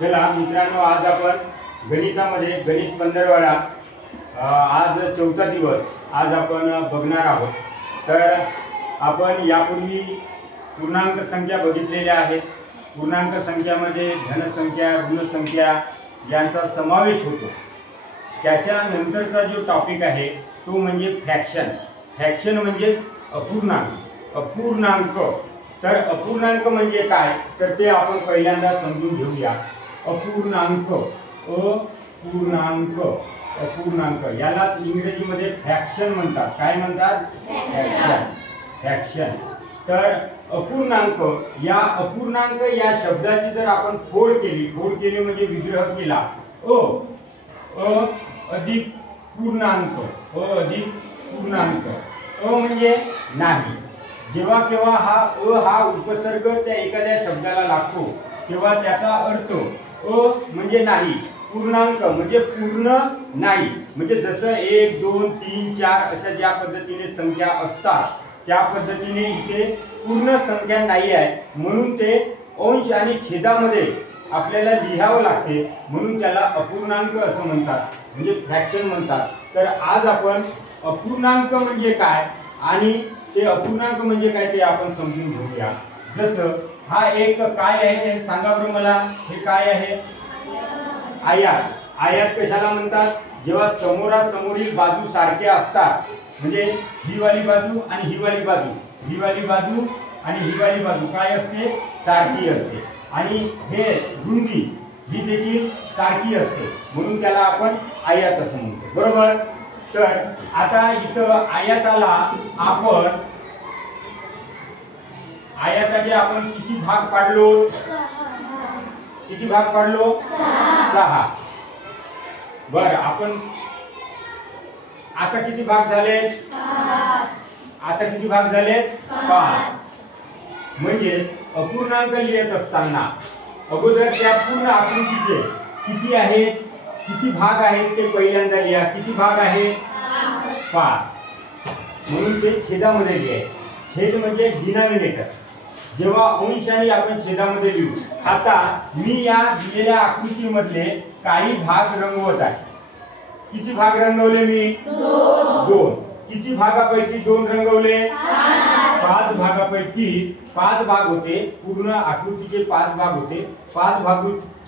चला मित्रांनो, आज आपण गणितामध्ये गणित पंधरवाडा आज चौथा दिवस आज आपण बघणार आहोत। तर आपण यापूर्वी पूर्णांक संख्या बघितलेल्या आहेत। पूर्णांक संख्यामध्ये धनसंख्या ऋण संख्या यांचा समावेश होतो। त्याच्यानंतरचा जो टॉपिक आहे तो म्हणजे फ्रॅक्शन। फ्रॅक्शन म्हणजे अपूर्णांक। अपूर्णांक तर अपूर्णांक म्हणजे काय तर ते आपण पहिल्यांदा समजून घेऊया। अपूर्णांक अपूर्णांक अपूर्णांक याला इंग्रजीमध्ये फ्रॅक्शन म्हणतात। काय म्हणतात? फ्रॅक्शन। फ्रॅक्शन तर अपूर्णांक या शब्दाची जर आपण फोड केली म्हणजे विग्रह केला अ अधिक पूर्णांक अधिक पूर्णांक म्हणजे नाही। जेव्हा केव्हा हा उपसर्ग त्या एखाद्या शब्दाला लागतो तेव्हा त्याचा अर्थ म्हणजे नाही, पूर्णांक म्हणजे पूर्ण नाही। म्हणजे जसं 1 2 3 4 अशा ज्या पद्धतीने संख्या असतात त्या पद्धतीने इथे पूर्ण संख्या नाही आहे, म्हणून ते अंश आणि छेदामध्ये आपल्याला लिहावं लागते, म्हणून त्याला अपूर्णांक असं म्हणतात, म्हणजे फ्रॅक्शन म्हणतात। तर आज आपण अपूर्णांक म्हणजे काय आणि ते अपूर्णांक म्हणजे काय ते आपण समजून घेऊया। जसं हा एक काय आहे ते सांगा बरं मला। हे काय आहे? आयात। आयात कशाला म्हणतात? जेव्हा समोरासमोरील बाजू सारख्या असतात, म्हणजे ही वाली बाजू आणि ही वाली बाजू, ही वाली बाजू आणि ही वाली बाजू काय असते? सारखी असते। आणि हे रुंदी ही देखील सारखी असते, म्हणून त्याला आपण आयात असं म्हणतो, बरोबर। तर आता इथं आयताचे आपण किती भाग पाडलो? किती भाग पाडलो? 6। बर, आपण आता किती भाग झाले? 5। आता किती भाग झाले? 5। म्हणजे अपूर्णांक लिहित असताना अगोदर त्या पूर्ण आकृतीचे किती आहेत, किती भाग आहेत ते पहिल्यांदा लिहा। किती भाग आहेत? 5। म्हणून ते छेदामध्ये लिहायचे। छेद म्हणजे डिनॉमिनेटर। जेव्हा अंशाने आपण छेदामध्ये लिहू। आता मी या दिलेल्या आकृतीमधले काही भाग रंगवत आहे। किती भाग रंगवले मी? 2। किती भागापैकी 2 रंगवले? 5 भागापैकी 5 भाग होते। पूर्ण आकृतीचे 5 भाग होते। 5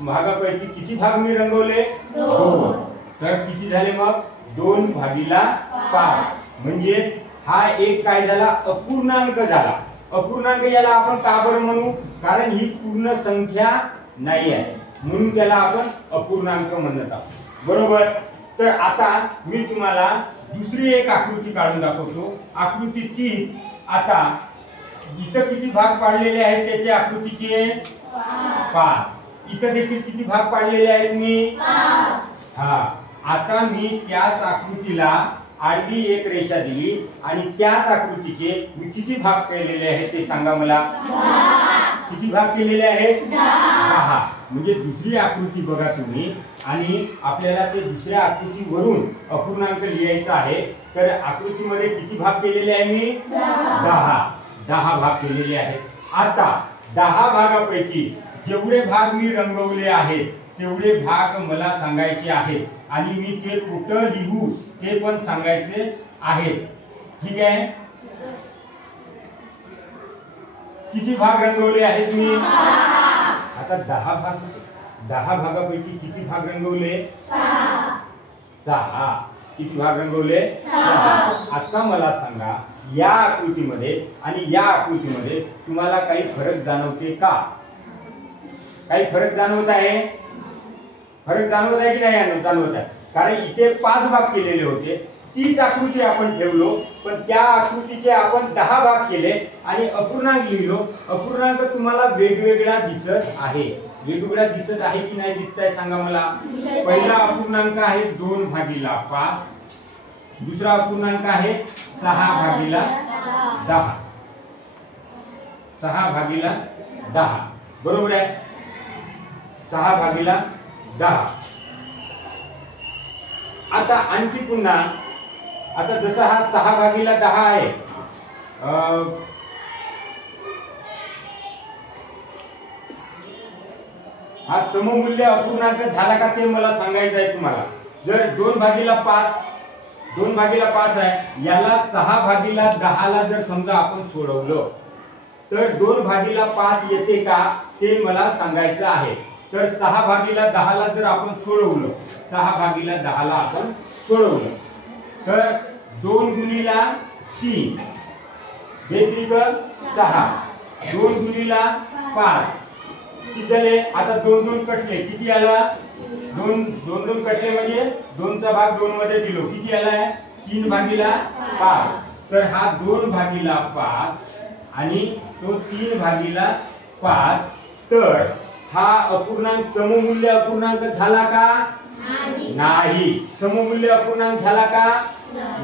भागापैकी किती भाग मी रंगवले? 2। तर किती झाले मग? 2/5। म्हणजे हा एक काय झाला? अपूर्णांक झाला। अपूर्णांक याला आपण का बरं म्हणू? कारण ही पूर्ण संख्या नाही आहे, म्हणून त्याला आपण अपूर्णांक म्हणत आहोत, बरोबर। तर आता मी तुम्हाला दुसरी एक आकृती काढून दाखवतो। आकृती तीच। आता इथं किती भाग पाडलेले आहेत त्याचे आकृतीचे? 5। इथं देखील किती भाग पाडलेले आहेत मी? 6। आता मी त्याच आकृतीला आडवी एक रेषा दिली आणि त्याच आकृतीचे मी किती भाग केलेले आहेत ते सांगा मला। 10। किती भाग केलेले आहेत? 10। म्हणजे दुसरी आकृती बघा तुम्ही आणि आपल्याला ते दुसऱ्या आकृतीवरून अपूर्णांक लिहायचा आहे। तर आकृतीमध्ये किती भाग केलेले आहे मी? 10 भाग केलेले आहेत। आता 10 भागापैकी जेवढे भाग मी रंगवले आहेत तेवढे भाग मला सांगायचे आहेत आणि मी ते कुठं लिहू ते पण सांगायचे आहे, ठीक आहे। किती भाग रंगवले आहेत मी? आता 10 भागापैकी किती भाग रंगवले? 6। किती भाग रंगवले? 6। आता मला सांगा या आकृतीमध्ये आणि या आकृतीमध्ये तुम्हाला काही फरक जाणवते का? काही फरक जाणवत आहे? फरक जाणवत आहे की नाही जाणवत आहे? कारण इथे 5 भाग केलेले होते, तीच आकृती आपण ठेवलो, पण त्या आकृतीचे आपण 10 भाग केले आणि अपूर्णांक लिहिलो। अपूर्णांक तुम्हाला वेगवेगळा दिसत आहे। वेगवेगळा दिसत आहे की नाही दिसत आहे सांगा मला। पहिला अपूर्णांक आहे 2/5। दुसरा अपूर्णांक आहे 6/10। 6/10 बरोबर आहे। 6/10। आता आणखी पुन्हा आता जसा हा 6/10 आहे, हा सममूल्य अपूर्णांक झाला का ते मला सांगायचं आहे तुम्हाला. जर 2/5 आहे, याला 6/10 ला जर समजा आपण सोडवलं तर 2/5 येते का ते मला सांगायचं आहे. तर 6/10 ला जर आपण सोडवलं, 6/10 ला आपण सोडवलं तर 2 गुणिला 3 बेत्रिक 6, 2 गुणिला 5 किती झाले. आता 2 2 कटले, किती आला. 2 2 कटले म्हणजे 2 चा भाग 2 मध्ये दिलो, किती आलाय 3/5. तर हा 2/5 आणि तो 3/5. तर हा अपूर्णांक सममूल्य अपूर्णांक झाला का नाही. सममूल्य अपूर्णांक झाला का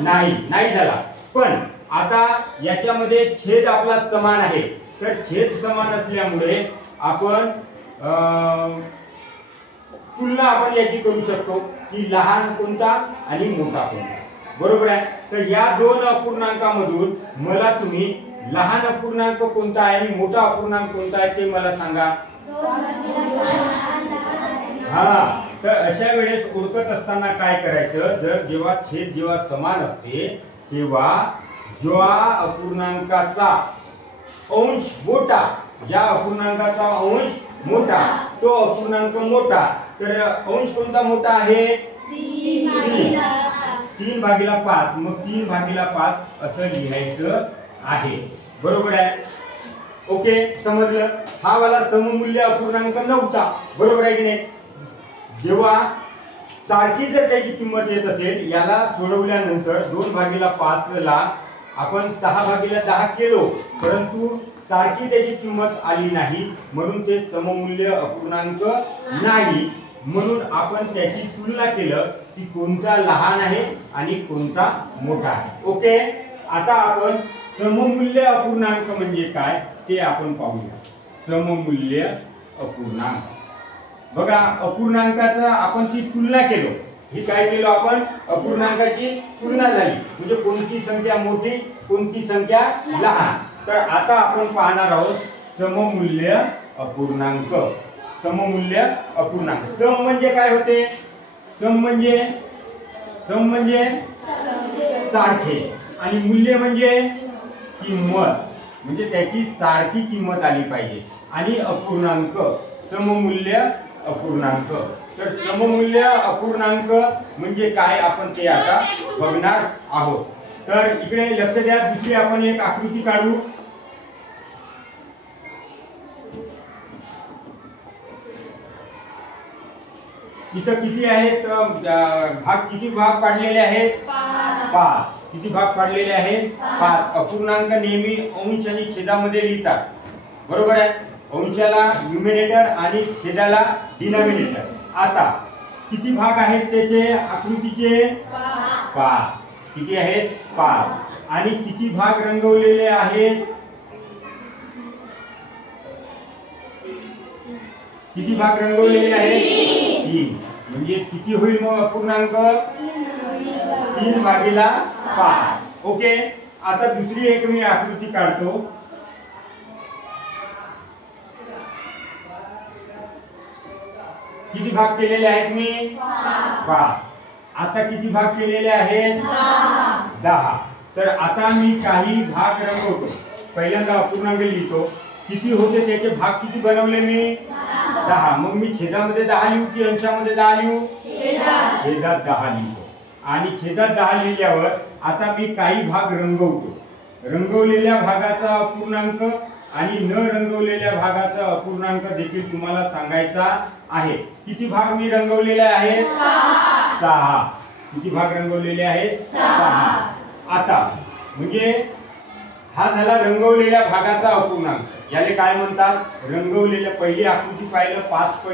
नाही झाला. पण आता याच्यामध्ये छेद आपला समान आहे. तर छेद समान असल्यामुळे आपण तुलना आपण याची करू शकतो की लहान कोणता आणि मोठा कोणता. बरोबर आहे. तर या दोन अपूर्णांकामधून मला तुम्ही लहान अपूर्णांक कोणता आहे आणि मोठा अपूर्णांक कोणता आहे ते मला सांगा. हा, तर अशा वेळेस ओळखत असताना काय करायचं, जर जेव्हा समान असते तेव्हा जेव्हा अपूर्णांकाचा अंश मोठा, ज्या अपूर्णांकाचा अंश मोठा तो अपूर्णांक मोठा. तर अंश कोणता मोठा आहे 3/5. मग 3/5 असं लिहायचं आहे. बरोबर आहे. ओके, समजलं. हा वाला सममूल्य अपूर्णांक नव्हता. बरोबर आहे की नाही. जेव्हा सारखी जर त्याची किंमत येत असेल, याला सोडवल्यानंतर 2/5 ला आपण 6/10 केलो, परंतु सारखी त्याची किंमत आली नाही, म्हणून ते सममूल्य अपूर्णांक नाही. म्हणून आपण त्याची तुलना केलं की कोणता लहान आहे आणि कोणता मोठा आहे. ओके, आता आपण सममूल्य अपूर्णांक म्हणजे काय ते आपण पाहूया. सममूल्य अपूर्णांक बघा, अपूर्णांकाचा आपण ती तुलना केलो. ही काय केलो आपण, अपूर्णांकाची तुलना झाली. म्हणजे कोणती संख्या मोठी कोणती संख्या लहान. तर आता आपण पाहणार आहोत सममूल्य अपूर्णांक. सममूल्य अपूर्णांक. सम म्हणजे काय होते, सम म्हणजे सारखे आणि मूल्य म्हणजे किंमत, म्हणजे त्याची सारखी किंमत आली पाहिजे. आणि अपूर्णांक सममूल्य अपूर्णांक. तर सममूल्य अपूर्णांक म्हणजे काय आपण ते आता बघणार आहोत. तर इकडे लक्ष द्या. दुसरी आपण एक आकृती काढू. इथं किती आहेत भाग, किती भाग पाडलेले आहेत 5. किती भाग पाडलेले आहेत 5. अपूर्णांक नेहमी अंश आणि छेदामध्ये लिहितात. बरोबर आहे. अंशाला न्यूमरेटर आणि छेदाला डिनॉमिनेटर. आता किती भाग आहेत त्याचे आकृतीचे 5. किती आहेत 5. आणि किती भाग रंगवलेले आहेत, किती भाग रंगवलेले आहेत 3. म्हणजे किती होईल मग अपूर्णांक 3/5. ओके, आता दुसरी एक मी आकृती काढतो. किती भाग केलेले आहेत मी 5. आता किती भाग केलेले आहेत 10. तर आता मी काही भाग रंगवतो. पहिल्यांदा अपूर्णांक लिहितो. किती होते त्याचे भाग किती बनवले मी 10. मग मी छेदामध्ये 10 लिहू की अंशामध्ये 10 लिहू, छेदात 10 लिहितो. आणि छेदात 10 लिहिल्यावर आता मी काही भाग रंगवतो. रंगवलेल्या भागाचा अपूर्णांक आणि न रंगवलेल्या भागाचा अपूर्णांक देखील तुम्हाला सांगायचा आहे. किती भाग मी रंगवलेले आहेत 6. किती भाग रंगवलेले आहेत 6. आता म्हणजे हा झाला रंगवलेल्या भागाचा अपूर्णांक. याले काय म्हणतात, रंगवलेल्या. पहिली आकृती पाहिलं 5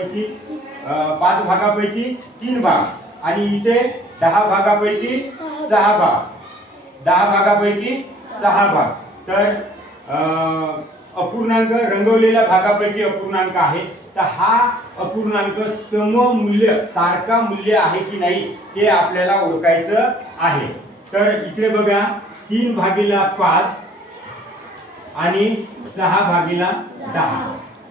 भागापैकी 3 भाग आणि इथे 10 भागापैकी 6 भाग, 10 भागापैकी 6 भाग. तर अपूर्णांक रंगवलेल्या भागापैकी अपूर्णांक आहे. तर हा अपूर्णांक सममूल्य सारखा मूल्य आहे की नाही ते आपल्याला ओळखायचं आहे. तर इकडे बघा 3/5 आणि 6/10.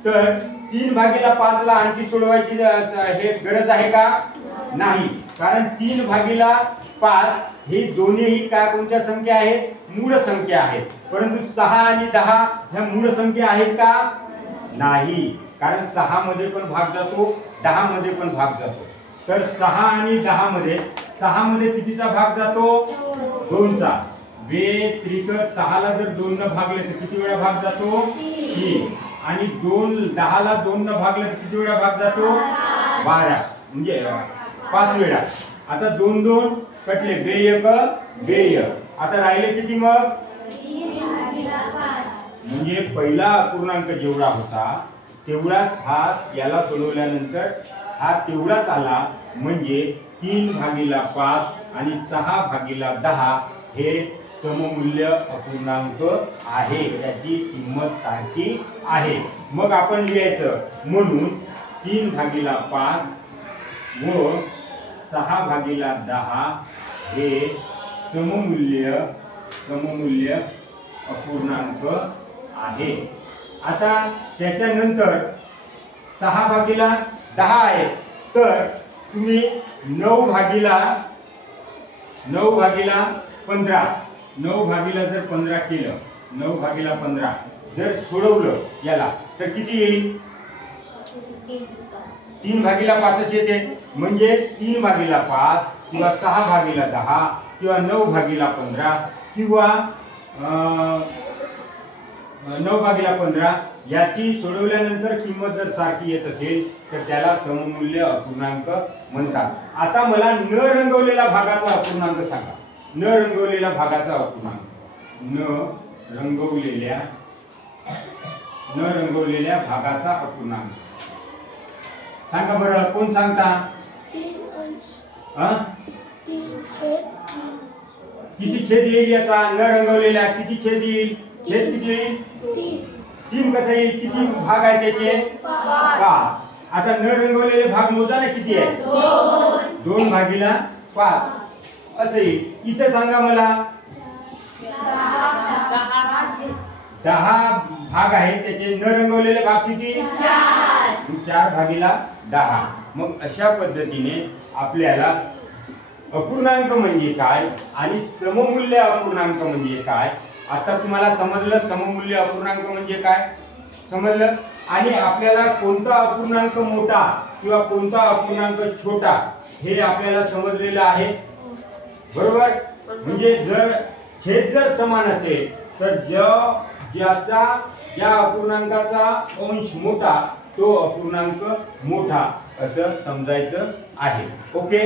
तर 3/5 ला आणखी सोडवायची हे गरज आहे का? नाही, कारण 3/5 हे दोन्हीही काय कोणत्या संख्या आहेत? मूळ संख्या आहेत. परंतु 6 आणि 10 ह्या मूळ संख्या आहेत का? नाही, कारण 6 मध्ये पण भाग जातो, 10 मध्ये पण भाग जातो. तर 6 आणि 10 मध्ये 6 मध्ये कितीचा भाग जातो? 2 चा. त्रिक 6 ला जर 2 न भागले तर किती वेळा भाग जातो? 3. आणि 10 ला 2 न भागले तर किती वेळा भाग जातो? 12, म्हणजे 5 वेळा. आता 2 2 कटले, 2 आता राहिले किती मग? म्हणजे पहिला अपूर्णांक जेवढा होता तेवढाच हा याला सोडवल्यानंतर हा तेवढाच आला. म्हणजे 3/5 आणि 6/10 हे सममूल्य अपूर्णांक आहे, त्याची किंमत सारखी आहे. मग आपण लिहायचं, म्हणून 3/5 व 6/10 हे सममूल्य अपूर्णांक आहे. आता त्याच्यानंतर 6/10 आहे, तर तुम्ही 9/15 9/15 जर 15 केलं, 9/15 जर सोडवलं याला तर किती येईल? 3/5 येते. म्हणजे 3/5 किंवा 6/10 किंवा 9/15 किंवा 9/15 याची सोडवल्यानंतर किंमत जर सारखी येत असेल तर त्याला सममूल्य अपूर्णांक म्हणतात. आता मला न रंगवलेला भागाचा अपूर्णांक सांगा. न रंगवलेल्या भागाचा अपूर्णांक, न रंगवलेल्या भागाचा अपूर्णांक सांगा बरं. कोण सांगता? किती छेद येईल याचा? न रंगवलेल्या किती छेद येईल? छेद किती येईल? 3 कसं येईल? किती भाग आहे त्याचे? 5. आता न रंगवलेले भाग मोजा ना, किती आहे? 2/5 असं येईल. इथं सांगा मला. 10 भाग आहे त्याचे, न रंगवलेले भाग किती? 4/10. मग अशा पद्धतीने आपल्याला अपूर्णांक म्हणजे काय आणि सममूल्य अपूर्णांक म्हणजे काय आता तुम्हाला समजलं. सममूल्य अपूर्णांक म्हणजे काय समजलं. आणि आपल्याला कोणता अपूर्णांक मोठा किंवा कोणता अपूर्णांक छोटा हे आपल्याला समजलेलं आहे, बरोबर. म्हणजे जर छेद जर समान असेल तर ज्या अपूर्णांकाचा अंश मोठा तो अपूर्णांक मोठा असं समजायचं आहे. ओके.